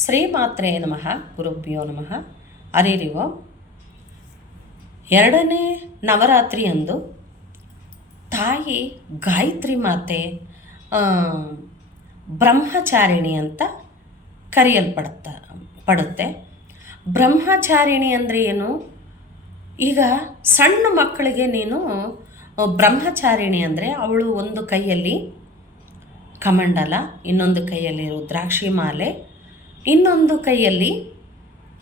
ಶ್ರೀಮಾತ್ರೆ ನಮಃ, ಗುರುಭ್ಯೋ ನಮಃ. ಅರಿರಿವೋ. ಎರಡನೇ ನವರಾತ್ರಿಯಂದು ತಾಯಿ ಗಾಯತ್ರಿ ಮಾತೆ ಬ್ರಹ್ಮಚಾರಿಣಿ ಅಂತ ಕರೆಯಲ್ಪಡುತ್ತ, ಪಡುತ್ತೆ. ಬ್ರಹ್ಮಚಾರಿಣಿ ಅಂದರೆ ಏನು? ಈಗ ಸಣ್ಣ ಮಕ್ಕಳಿಗೆ ನೀನು ಬ್ರಹ್ಮಚಾರಿಣಿ ಅಂದರೆ ಅವಳು ಒಂದು ಕೈಯಲ್ಲಿ ಕಮಂಡಲ, ಇನ್ನೊಂದು ಕೈಯಲ್ಲಿ ರುದ್ರಾಕ್ಷಿ ಮಾಲೆ ಇನ್ನೊಂದು ಕೈಯಲ್ಲಿ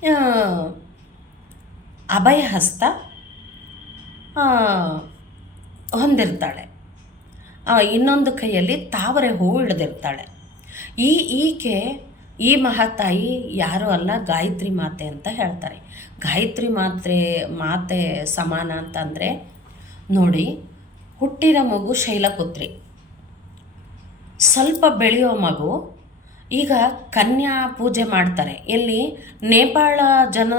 ಅಭಯ ಅಭಯಹಸ್ತ ಹೊಂದಿರ್ತಾಳೆ. ಇನ್ನೊಂದು ಕೈಯಲ್ಲಿ ತಾವರೆ ಹೂ ಹಿಡಿದಿರ್ತಾಳೆ. ಈ ಈಕೆ, ಈ ಮಹಾತಾಯಿ ಯಾರು ಅಲ್ಲ, ಗಾಯತ್ರಿ ಮಾತೆ ಅಂತ ಹೇಳ್ತಾರೆ. ಗಾಯತ್ರಿ ಮಾತ್ರೆ, ಮಾತೆ ಸಮಾನ ಅಂತಂದರೆ ನೋಡಿ ಹುಟ್ಟಿರೋ ಮಗು ಶೈಲಪುತ್ರಿ. ಸ್ವಲ್ಪ ಬೆಳೆಯೋ ಮಗು ಈಗ ಕನ್ಯಾ ಪೂಜೆ ಮಾಡ್ತಾರೆ. ಎಲ್ಲಿ? ನೇಪಾಳ ಜನ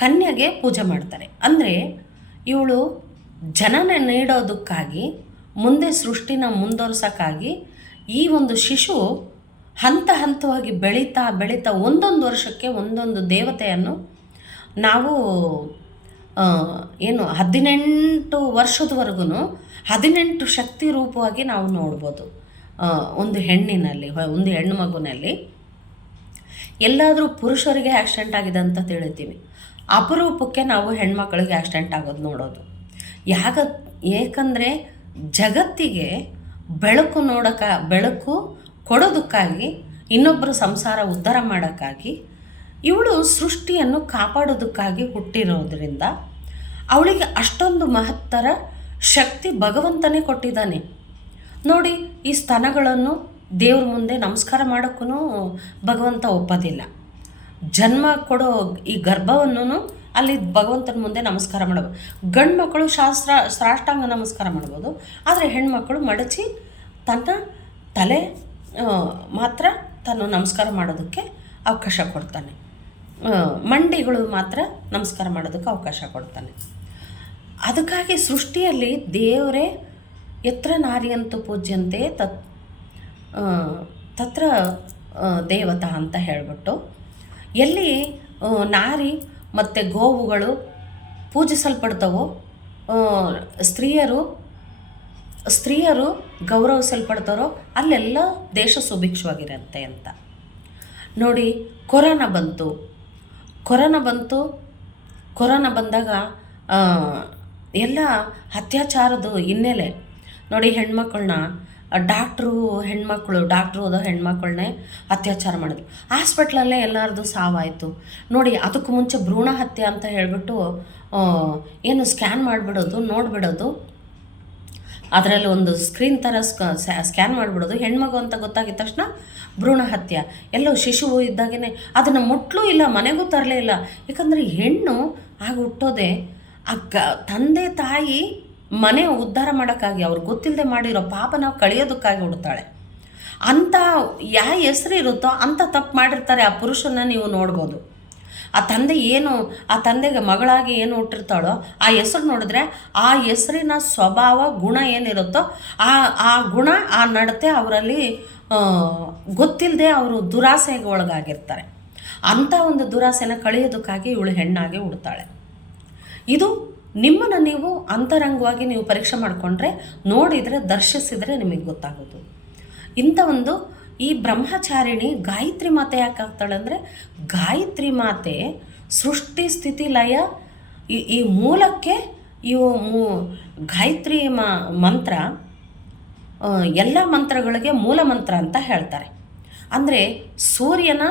ಕನ್ಯಾಗೆ ಪೂಜೆ ಮಾಡ್ತಾರೆ. ಅಂದರೆ ಇವಳು ಜನನ ನೀಡೋದಕ್ಕಾಗಿ, ಮುಂದೆ ಸೃಷ್ಟಿನ ಮುಂದುವರ್ಸೋಕ್ಕಾಗಿ ಈ ಒಂದು ಶಿಶು ಹಂತ ಹಂತವಾಗಿ ಬೆಳೀತಾ ಬೆಳೀತಾ ಒಂದೊಂದು ವರ್ಷಕ್ಕೆ ಒಂದೊಂದು ದೇವತೆಯನ್ನು ನಾವು ಏನು ಹದಿನೆಂಟು ವರ್ಷದವರೆಗೂ ಹದಿನೆಂಟು ಶಕ್ತಿ ರೂಪವಾಗಿ ನಾವು ನೋಡ್ಬೋದು. ಒಂದು ಹೆಣ್ಣಿನಲ್ಲಿ ಒಂದು ಹೆಣ್ಣು ಮಗುನಲ್ಲಿ ಎಲ್ಲಾದರೂ ಪುರುಷರಿಗೆ ಆಕ್ಸಿಡೆಂಟ್ ಆಗಿದೆ ಅಂತ ತಿಳಿತೀವಿ ಅಪರೂಪಕ್ಕೆ ನಾವು ಹೆಣ್ಮಕ್ಳಿಗೆ ಆಕ್ಸಿಡೆಂಟ್ ಆಗೋದು ನೋಡೋದು. ಯಾಕ, ಏಕೆಂದರೆ ಜಗತ್ತಿಗೆ ಬೆಳಕು ನೋಡೋಕ, ಬೆಳಕು ಕೊಡೋದಕ್ಕಾಗಿ ಇನ್ನೊಬ್ಬರು ಸಂಸಾರ ಉದ್ಧಾರ ಮಾಡೋಕ್ಕಾಗಿ, ಇವಳು ಸೃಷ್ಟಿಯನ್ನು ಕಾಪಾಡೋದಕ್ಕಾಗಿ ಹುಟ್ಟಿರೋದ್ರಿಂದ ಅವಳಿಗೆ ಅಷ್ಟೊಂದು ಮಹತ್ತರ ಶಕ್ತಿ ಭಗವಂತನೇ ಕೊಟ್ಟಿದ್ದಾನೆ. ನೋಡಿ, ಈ ಸ್ತನಗಳನ್ನು ದೇವ್ರ ಮುಂದೆ ನಮಸ್ಕಾರ ಮಾಡೋಕ್ಕೂ ಭಗವಂತ ಒಪ್ಪೋದಿಲ್ಲ. ಜನ್ಮ ಕೊಡೋ ಈ ಗರ್ಭವನ್ನು ಅಲ್ಲಿ ಭಗವಂತನ ಮುಂದೆ ನಮಸ್ಕಾರ ಮಾಡಬೇಕು ಗಂಡು ಮಕ್ಕಳು ಶಾಸ್ತ್ರ, ಸಾಷ್ಟಾಂಗ ನಮಸ್ಕಾರ ಮಾಡ್ಬೋದು. ಆದರೆ ಹೆಣ್ಮಕ್ಕಳು ಮಡಚಿ ತನ್ನ ತಲೆ ಮಾತ್ರ ತಾನು ನಮಸ್ಕಾರ ಮಾಡೋದಕ್ಕೆ ಅವಕಾಶ ಕೊಡ್ತಾನೆ. ಮಂಡಿಗಳು ಮಾತ್ರ ನಮಸ್ಕಾರ ಮಾಡೋದಕ್ಕೆ ಅವಕಾಶ ಕೊಡ್ತಾನೆ. ಅದಕ್ಕಾಗಿ ಸೃಷ್ಟಿಯಲ್ಲಿ ದೇವರೇ ಯತ್ರ ನಾರಿಯಂತು ಪೂಜ್ಯಂತೆ ತತ್ ತತ್ರ ದೇವತಾ ಅಂತ ಹೇಳಿಬಿಟ್ಟು ಎಲ್ಲಿ ನಾರಿ ಮತ್ತು ಗೋವುಗಳು ಪೂಜಿಸಲ್ಪಡ್ತವೋ ಸ್ತ್ರೀಯರು ಸ್ತ್ರೀಯರು ಗೌರವಿಸಲ್ಪಡ್ತಾರೋ ಅಲ್ಲೆಲ್ಲ ದೇಶ ಸುಭಿಕ್ಷವಾಗಿರುತ್ತೆ ಅಂತ. ನೋಡಿ, ಕೊರೋನಾ ಬಂತು. ಕೊರೋನಾ ಬಂತು. ಕೊರೋನಾ ಬಂದಾಗ ಎಲ್ಲ ಅತ್ಯಾಚಾರದ ಹಿನ್ನೆಲೆ. ನೋಡಿ ಹೆಣ್ಮಕ್ಳನ್ನ ಡಾಕ್ಟ್ರು ಹೆಣ್ಮಕ್ಳು, ಡಾಕ್ಟ್ರು ಓದೋ ಹೆಣ್ಮಕ್ಳನ್ನೇ ಅತ್ಯಾಚಾರ ಮಾಡಿದ್ರು. ಹಾಸ್ಪಿಟ್ಲಲ್ಲೇ ಎಲ್ಲರದು ಸಾವಾಯಿತು. ನೋಡಿ, ಅದಕ್ಕೂ ಮುಂಚೆ ಭ್ರೂಣ ಹತ್ಯೆ ಅಂತ ಹೇಳಿಬಿಟ್ಟು ಏನು ಸ್ಕ್ಯಾನ್ ಮಾಡಿಬಿಡೋದು, ನೋಡಿಬಿಡೋದು. ಅದರಲ್ಲಿ ಒಂದು ಸ್ಕ್ರೀನ್ ಥರ ಸ್ಕ್ಯಾನ್ ಮಾಡಿಬಿಡೋದು. ಹೆಣ್ಮಗು ಅಂತ ಗೊತ್ತಾಗಿದ ತಕ್ಷಣ ಭ್ರೂಣ ಹತ್ಯೆ. ಎಲ್ಲೋ ಶಿಶು ಇದ್ದಾಗೇ ಅದನ್ನು ಮುಟ್ಲೂ ಇಲ್ಲ, ಮನೆಗೂ ತರಲೇ ಇಲ್ಲ. ಯಾಕಂದರೆ ಹೆಣ್ಣು ಆಗ ಹುಟ್ಟೋದೆ, ಆ ತಂದೆ ತಾಯಿ ಮನೆ ಉದ್ಧಾರ ಮಾಡೋಕ್ಕಾಗಿ ಅವ್ರು ಗೊತ್ತಿಲ್ಲದೆ ಮಾಡಿರೋ ಪಾಪ ನಾವು ಕಳೆಯೋದಕ್ಕಾಗಿ ಹುಡ್ತಾಳೆ. ಅಂಥ ಯಾವ ಹೆಸರು ಇರುತ್ತೋ ಅಂಥ ತಪ್ಪು ಮಾಡಿರ್ತಾರೆ ಆ ಪುರುಷನ ನೀವು ನೋಡ್ಬೋದು. ಆ ತಂದೆ ಏನು, ಆ ತಂದೆಗೆ ಮಗಳಾಗಿ ಏನು ಹುಟ್ಟಿರ್ತಾಳೋ ಆ ಹೆಸರು ನೋಡಿದ್ರೆ ಆ ಹೆಸರಿನ ಸ್ವಭಾವ, ಗುಣ ಏನಿರುತ್ತೋ ಆ ಆ ಗುಣ ಆ ನಡತೆ ಅವರಲ್ಲಿ ಗೊತ್ತಿಲ್ಲದೆ ಅವರು ದುರಾಸೆಗೆ ಒಳಗಾಗಿರ್ತಾರೆ. ಅಂಥ ಒಂದು ದುರಾಸೆನ ಕಳೆಯೋದಕ್ಕಾಗಿ ಇವಳು ಹೆಣ್ಣಾಗಿ ಹುಡ್ತಾಳೆ. ಇದು ನಿಮ್ಮನ್ನು ನೀವು ಅಂತರಂಗವಾಗಿ ನೀವು ಪರೀಕ್ಷೆ ಮಾಡಿಕೊಂಡ್ರೆ ನೋಡಿದರೆ, ದರ್ಶಿಸಿದರೆ ನಿಮಗೆ ಗೊತ್ತಾಗೋದು. ಇಂಥ ಒಂದು ಈ ಬ್ರಹ್ಮಚಾರಿಣಿ ಗಾಯತ್ರಿ ಮಾತೆ ಯಾಕೆ ಆಗ್ತಾಳೆ ಅಂದರೆ, ಗಾಯತ್ರಿ ಮಾತೆ ಸೃಷ್ಟಿ ಸ್ಥಿತಿ ಲಯ ಈ ಈ ಮೂಲಕ್ಕೆ ಇವು ಗಾಯತ್ರಿ ಮಂತ್ರ ಎಲ್ಲ ಮಂತ್ರಗಳಿಗೆ ಮೂಲ ಮಂತ್ರ ಅಂತ ಹೇಳ್ತಾರೆ. ಅಂದರೆ ಸೂರ್ಯನ,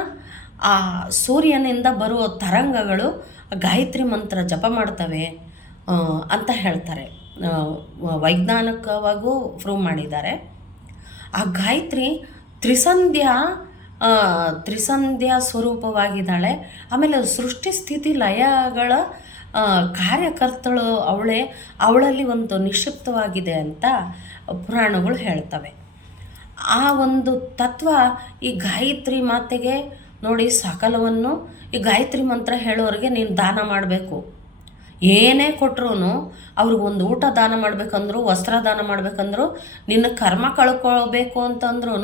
ಆ ಸೂರ್ಯನಿಂದ ಬರುವ ತರಂಗಗಳು ಗಾಯತ್ರಿ ಮಂತ್ರ ಜಪ ಮಾಡ್ತವೆ. ಅಂತ ಹೇಳ್ತಾರೆ. ವೈಜ್ಞಾನಿಕವಾಗೂ ಪ್ರೂವ್ ಮಾಡಿದ್ದಾರೆ. ಆ ಗಾಯತ್ರಿ ತ್ರಿಸಂಧ್ಯಾ ತ್ರಿಸಂಧ್ಯಾ ಸ್ವರೂಪವಾಗಿದ್ದಾಳೆ. ಆಮೇಲೆ ಸೃಷ್ಟಿ ಸ್ಥಿತಿ ಲಯಗಳ ಕಾರ್ಯಕರ್ತಳು ಅವಳೇ, ಅವಳಲ್ಲಿ ಒಂದು ನಿಕ್ಷಿಪ್ತವಾಗಿದೆ ಅಂತ ಪುರಾಣಗಳು ಹೇಳ್ತವೆ. ಆ ಒಂದು ತತ್ವ ಈ ಗಾಯತ್ರಿ ಮಾತೆಗೆ ನೋಡಿ ಸಕಲವನ್ನು. ಈ ಗಾಯತ್ರಿ ಮಂತ್ರ ಹೇಳೋರಿಗೆ ನೀನು ದಾನ ಮಾಡಬೇಕು. ಏನೇ ಕೊಟ್ಟರು ಅವ್ರಿಗೆ ಒಂದು ಊಟ ದಾನ ಮಾಡ್ಬೇಕಂದ್ರು, ವಸ್ತ್ರ ದಾನ ಮಾಡ್ಬೇಕಂದ್ರು, ನಿನ್ನ ಕರ್ಮ ಕಳ್ಕೊಳ್ಬೇಕು ಅಂತಂದ್ರೂ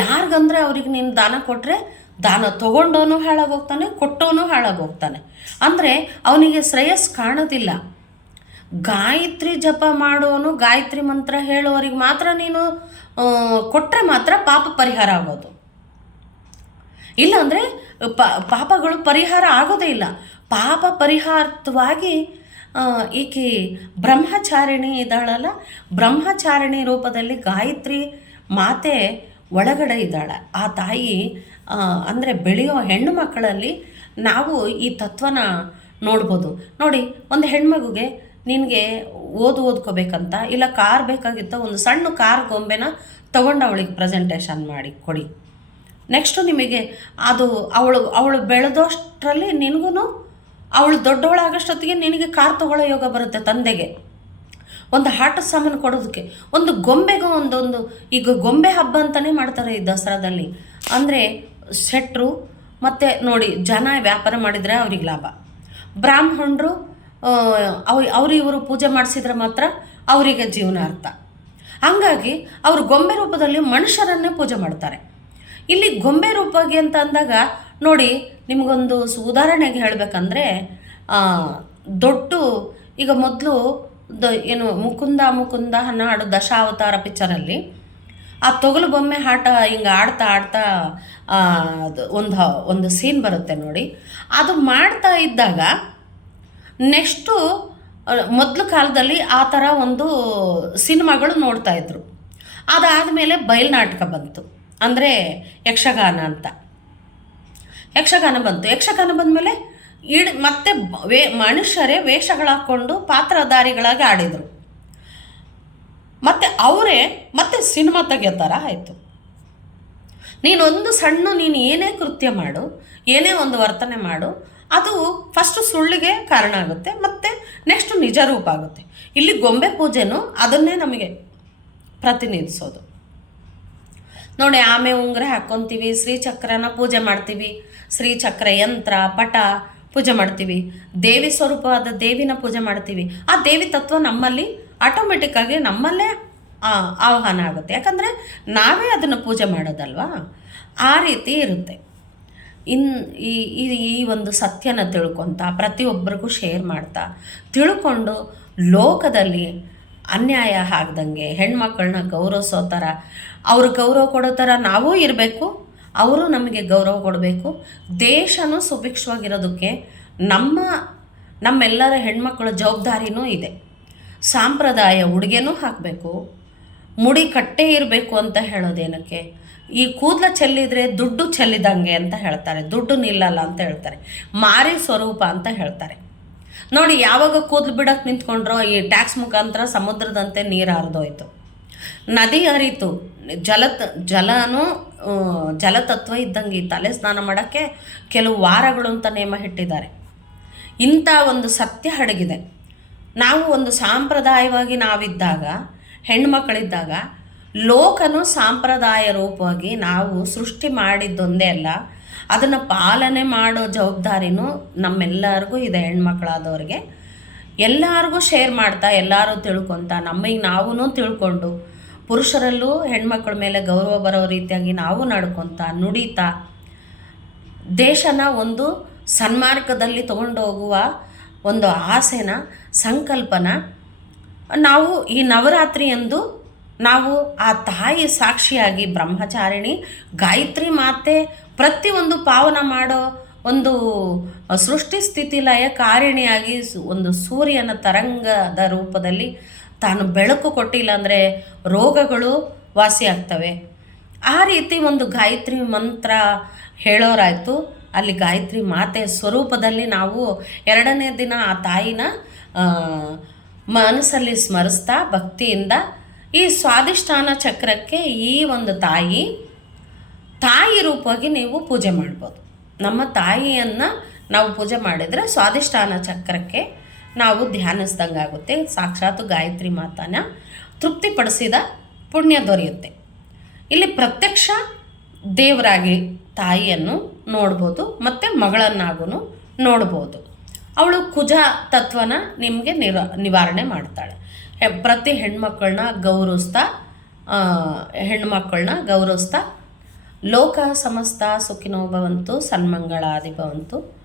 ಯಾರಿಗಂದ್ರೆ ಅವ್ರಿಗೆ ನೀನು ದಾನ ಕೊಟ್ಟರೆ ದಾನ ತಗೊಂಡವನು ಹಾಳಾಗೋಗ್ತಾನೆ ಕೊಟ್ಟವನು ಹಾಳಾಗೋಗ್ತಾನೆ. ಅಂದರೆ ಅವನಿಗೆ ಶ್ರೇಯಸ್ ಕಾಣೋದಿಲ್ಲ. ಗಾಯತ್ರಿ ಜಪ ಮಾಡೋನು, ಗಾಯತ್ರಿ ಮಂತ್ರ ಹೇಳೋರಿಗೆ ಮಾತ್ರ ನೀನು ಕೊಟ್ಟರೆ ಮಾತ್ರ ಪಾಪ ಪರಿಹಾರ ಆಗೋದು. ಇಲ್ಲಾಂದರೆ ಪಾಪಗಳು ಪರಿಹಾರ ಆಗೋದೇ ಇಲ್ಲ. ಪಾಪ ಪರಿಹಾರ್ಥವಾಗಿ ಈಕೆ ಬ್ರಹ್ಮಚಾರಿಣಿ ಇದ್ದಾಳಲ್ಲ, ಬ್ರಹ್ಮಚಾರಿಣಿ ರೂಪದಲ್ಲಿ ಗಾಯತ್ರಿ ಮಾತೆ ಒಳಗಡೆ ಇದ್ದಾಳೆ. ಆ ತಾಯಿ ಅಂದರೆ ಬೆಳೆಯೋ ಹೆಣ್ಣು ಮಕ್ಕಳಲ್ಲಿ ನಾವು ಈ ತತ್ವನ ನೋಡ್ಬೋದು. ನೋಡಿ, ಒಂದು ಹೆಣ್ಮಗುಗೆ ನಿನಗೆ ಓದು ಓದ್ಕೋಬೇಕಂತ, ಇಲ್ಲ ಕಾರ್ ಬೇಕಾಗಿತ್ತು ಒಂದು ಸಣ್ಣ ಕಾರ್ ಗೊಂಬೆನ ತೊಗೊಂಡು ಅವಳಿಗೆ ಪ್ರೆಸೆಂಟೇಷನ್ ಮಾಡಿ ಕೊಡಿ. ನೆಕ್ಸ್ಟು ನಿಮಗೆ ಅದು ಅವಳು ಅವಳು ಬೆಳೆದೋಷ್ಟರಲ್ಲಿ ನಿನಗೂ ಅವಳು ದೊಡ್ಡವಳಾಗೋಷ್ಟೊತ್ತಿಗೆ ನಿನಗೆ ಕಾರ್ ತಗೊಳ್ಳೋ ಯೋಗ ಬರುತ್ತೆ ತಂದೆಗೆ. ಒಂದು ಹಾಟ ಸಾಮಾನು ಕೊಡೋದಕ್ಕೆ, ಒಂದು ಗೊಂಬೆಗೂ ಒಂದೊಂದು, ಈಗ ಗೊಂಬೆ ಹಬ್ಬ ಅಂತಲೇ ಮಾಡ್ತಾರೆ ಈ ದಸರಾದಲ್ಲಿ. ಅಂದರೆ ಶೆಟ್ರು ಮತ್ತು ನೋಡಿ ಜನ ವ್ಯಾಪಾರ ಮಾಡಿದರೆ ಅವ್ರಿಗೆ ಲಾಭ. ಬ್ರಾಹ್ಮಣರು ಅವ್ ಅವ್ರು ಇವರು ಪೂಜೆ ಮಾಡಿಸಿದ್ರೆ ಮಾತ್ರ ಅವರಿಗೆ ಜೀವನ ಅರ್ಥ ಹಾಗಾಗಿ ಅವರು ಗೊಂಬೆ ರೂಪದಲ್ಲಿ ಮನುಷ್ಯರನ್ನೇ ಪೂಜೆ ಮಾಡ್ತಾರೆ. ಇಲ್ಲಿ ಗೊಂಬೆ ರೂಪಕ್ಕೆ ಅಂತ ಅಂದಾಗ ನೋಡಿ ನಿಮಗೊಂದು ಉದಾಹರಣೆಗೆ ಹೇಳಬೇಕಂದ್ರೆ ದೊಡ್ಡ, ಈಗ ಮೊದಲು ದ, ಏನು, ಮುಕುಂದ ಮುಕುಂದ ಹನ್ನಾಡು ದಶಾವತಾರ ಪಿಕ್ಚರಲ್ಲಿ ಆ ತೊಗಲು ಬೊಮ್ಮೆ ಆಟ ಹಿಂಗೆ ಆಡ್ತಾ ಆಡ್ತಾ ಒಂದು ಒಂದು ಸೀನ್ ಬರುತ್ತೆ ನೋಡಿ. ಅದು ಮಾಡ್ತಾ ಇದ್ದಾಗ ನೆಕ್ಸ್ಟು ಮೊದಲು ಕಾಲದಲ್ಲಿ ಆ ಥರ ಒಂದು ಸಿನಿಮಾಗಳು ನೋಡ್ತಾ ಇದ್ರು. ಅದಾದಮೇಲೆ ಬಯಲ್ನಾಟಕ ಬಂತು. ಅಂದರೆ ಯಕ್ಷಗಾನ ಅಂತ. ಯಕ್ಷಗಾನ ಬಂತು. ಯಕ್ಷಗಾನ ಬಂದಮೇಲೆ ಇಡ್ ಮತ್ತೆ ವೇ ಮನುಷ್ಯರೇ ವೇಷಗಳು ಹಾಕ್ಕೊಂಡು ಪಾತ್ರಧಾರಿಗಳಾಗಿ ಆಡಿದರು. ಮತ್ತು ಅವರೇ ಮತ್ತೆ ಸಿನಿಮಾ ತೆಗಿಯೋ ಥರ ಆಯಿತು. ನೀನೊಂದು ಸಣ್ಣ, ನೀನು ಏನೇ ಕೃತ್ಯ ಮಾಡು, ಏನೇ ಒಂದು ವರ್ತನೆ ಮಾಡು, ಅದು ಫಸ್ಟು ಸುಳ್ಳಿಗೆ ಕಾರಣ ಆಗುತ್ತೆ, ಮತ್ತು ನೆಕ್ಸ್ಟ್ ನಿಜ ರೂಪ ಆಗುತ್ತೆ. ಇಲ್ಲಿ ಗೊಂಬೆ ಪೂಜೆನೂ ಅದನ್ನೇ ನಮಗೆ ಪ್ರತಿನಿಧಿಸೋದು. ನೋಡಿ ಆಮೆ ಉಂಗುರ ಹಾಕ್ಕೊತೀವಿ ಶ್ರೀಚಕ್ರನ ಪೂಜೆ ಮಾಡ್ತೀವಿ ಶ್ರೀಚಕ್ರ ಯಂತ್ರ, ಪಟ ಪೂಜೆ ಮಾಡ್ತೀವಿ, ದೇವಿ ಸ್ವರೂಪವಾದ ದೇವಿನ ಪೂಜೆ ಮಾಡ್ತೀವಿ. ಆ ದೇವಿ ತತ್ವ ನಮ್ಮಲ್ಲಿ ಆಟೋಮೆಟಿಕ್ಕಾಗಿ ನಮ್ಮಲ್ಲೇ ಆಹ್ವಾನ ಆಗುತ್ತೆ. ಯಾಕಂದರೆ ನಾವೇ ಅದನ್ನು ಪೂಜೆ ಮಾಡೋದಲ್ವಾ? ಆ ರೀತಿ ಇರುತ್ತೆ. ಇನ್, ಈ ಈ ಈ ಒಂದು ಸತ್ಯನ ತಿಳ್ಕೊತ, ಪ್ರತಿಯೊಬ್ಬರಿಗೂ ಶೇರ್ ಮಾಡ್ತಾ, ತಿಳ್ಕೊಂಡು ಲೋಕದಲ್ಲಿ ಅನ್ಯಾಯ ಆಗ್ದಂಗೆ ಹೆಣ್ಮಕ್ಳನ್ನ ಗೌರವಿಸೋ ಥರ ಅವ್ರು ಗೌರವ ಕೊಡೋ ಥರ ನಾವೂ ಇರಬೇಕು, ಅವರು ನಮಗೆ ಗೌರವ ಕೊಡಬೇಕು. ದೇಶನೂ ಸುಭಿಕ್ಷವಾಗಿರೋದಕ್ಕೆ ನಮ್ಮ, ನಮ್ಮೆಲ್ಲರ ಹೆಣ್ಮಕ್ಳ ಜವಾಬ್ದಾರಿನೂ ಇದೆ. ಸಾಂಪ್ರದಾಯ ಉಡುಗೆನೂ ಹಾಕಬೇಕು, ಮುಡಿ ಕಟ್ಟೆ ಇರಬೇಕು ಅಂತ ಹೇಳೋದೇನಕ್ಕೆ? ಈ ಕೂದಲ ಚೆಲ್ಲಿದ್ರೆ ದುಡ್ಡು ಚೆಲ್ಲಿದಂಗೆ ಅಂತ ಹೇಳ್ತಾರೆ, ದುಡ್ಡು ನಿಲ್ಲಲ್ಲ ಅಂತ ಹೇಳ್ತಾರೆ, ಮಾರಿ ಸ್ವರೂಪ ಅಂತ ಹೇಳ್ತಾರೆ. ನೋಡಿ, ಯಾವಾಗ ಕೂದಲು ಬಿಡಕ್ಕೆ ನಿಂತ್ಕೊಂಡ್ರೋ ಈ ಟ್ಯಾಕ್ಸ್ ಮುಖಾಂತರ ಸಮುದ್ರದಂತೆ ನೀರು ಹರಿದೋಯ್ತು ನದಿ ಹರಿತು ಜಲತ್ ಜಲನೂ ಜಲತತ್ವ ಇದ್ದಂಗೆ ಈ ತಲೆ ಸ್ನಾನ ಮಾಡೋಕ್ಕೆ ಕೆಲವು ವಾರಗಳು ಅಂತ ನೇಮ ಇಟ್ಟಿದ್ದಾರೆ. ಇಂಥ ಒಂದು ಸತ್ಯ ಅಡಗಿದೆ ನಾವು ಒಂದು ಸಾಂಪ್ರದಾಯವಾಗಿ ನಾವಿದ್ದಾಗ ಹೆಣ್ಮಕ್ಕಳಿದ್ದಾಗ ಲೋಕನು ಸಾಂಪ್ರದಾಯ ರೂಪವಾಗಿ ನಾವು ಸೃಷ್ಟಿ ಮಾಡಿದ್ದೊಂದೇ ಅಲ್ಲ, ಅದನ್ನು ಪಾಲನೆ ಮಾಡೋ ಜವಾಬ್ದಾರಿನೂ ನಮ್ಮೆಲ್ಲರಿಗೂ ಇದೆ ಹೆಣ್ಮಕ್ಳಾದವ್ರಿಗೆ. ಎಲ್ಲರಿಗೂ ಶೇರ್ ಮಾಡ್ತಾ, ಎಲ್ಲರೂ ತಿಳ್ಕೊತ ನಮಗೆ ನಾವೂ ತಿಳ್ಕೊಂಡು ಪುರುಷರಲ್ಲೂ ಹೆಣ್ಮಕ್ಳ ಮೇಲೆ ಗೌರವ ಬರೋ ರೀತಿಯಾಗಿ ನಾವು ನಡ್ಕೊತ, ನುಡಿತಾ, ದೇಶನ ಒಂದು ಸನ್ಮಾರ್ಗದಲ್ಲಿ ತಗೊಂಡು ಹೋಗುವ ಒಂದು ಆಸೆನ, ಸಂಕಲ್ಪನ ನಾವು ಈ ನವರಾತ್ರಿ ಎಂದು ನಾವು ಆ ತಾಯಿ ಸಾಕ್ಷಿಯಾಗಿ ಬ್ರಹ್ಮಚಾರಿಣಿ ಗಾಯತ್ರಿ ಮಾತೆ ಪ್ರತಿಯೊಂದು ಪಾವನ ಮಾಡೋ ಒಂದು ಸೃಷ್ಟಿ ಸ್ಥಿತಿ ಲಯ ಕಾರಿಣಿಯಾಗಿ ಒಂದು ಸೂರ್ಯನ ತರಂಗದ ರೂಪದಲ್ಲಿ ತಾನು ಬೆಳಕು ಕೊಟ್ಟಿಲ್ಲ ಅಂದರೆ ರೋಗಗಳು ವಾಸಿಯಾಗ್ತವೆ ಆ ರೀತಿ ಒಂದು ಗಾಯತ್ರಿ ಮಂತ್ರ ಹೇಳೋರಾಯಿತು. ಅಲ್ಲಿ ಗಾಯತ್ರಿ ಮಾತೆ ಸ್ವರೂಪದಲ್ಲಿ ನಾವು ಎರಡನೇ ದಿನ ಆ ತಾಯಿನ ಮನಸ್ಸಲ್ಲಿ ಸ್ಮರಿಸ್ತಾ ಭಕ್ತಿಯಿಂದ ಈ ಸ್ವಾದಿಷ್ಠಾನ ಚಕ್ರಕ್ಕೆ ಈ ಒಂದು ತಾಯಿ ತಾಯಿ ರೂಪವಾಗಿ ನೀವು ಪೂಜೆ ಮಾಡ್ಬೋದು. ನಮ್ಮ ತಾಯಿಯನ್ನು ನಾವು ಪೂಜೆ ಮಾಡಿದರೆ ಸ್ವಾದಿಷ್ಠಾನ ಚಕ್ರಕ್ಕೆ ನಾವು ಧ್ಯಾನಿಸ್ದಂಗೆ ಆಗುತ್ತೆ. ಸಾಕ್ಷಾತ್ ಗಾಯತ್ರಿ ಮಾತಾನ ತೃಪ್ತಿಪಡಿಸಿದ ಪುಣ್ಯ ದೊರೆಯುತ್ತೆ. ಇಲ್ಲಿ ಪ್ರತ್ಯಕ್ಷ ದೇವರಾಗಿ ತಾಯಿಯನ್ನು ನೋಡ್ಬೋದು, ಮತ್ತು ಮಗಳನ್ನಾಗೂ ನೋಡ್ಬೋದು. ಅವಳು ಕುಜ ತತ್ವನ ನಿಮಗೆ ನಿರ, ನಿವಾರಣೆ ಮಾಡ್ತಾಳೆ. ಪ್ರತಿ ಹೆಣ್ಮಕ್ಕಳನ್ನ ಗೌರವಿಸ್ತಾ ಹೆಣ್ಮಕ್ಕಳನ್ನ ಗೌರವಿಸ್ತಾ, ಲೋಕ ಸಮಸ್ತ ಸುಖಿನೋ ಭವಂತು, ಸನ್ಮಂಗಳಾದಿ ಭವಂತು.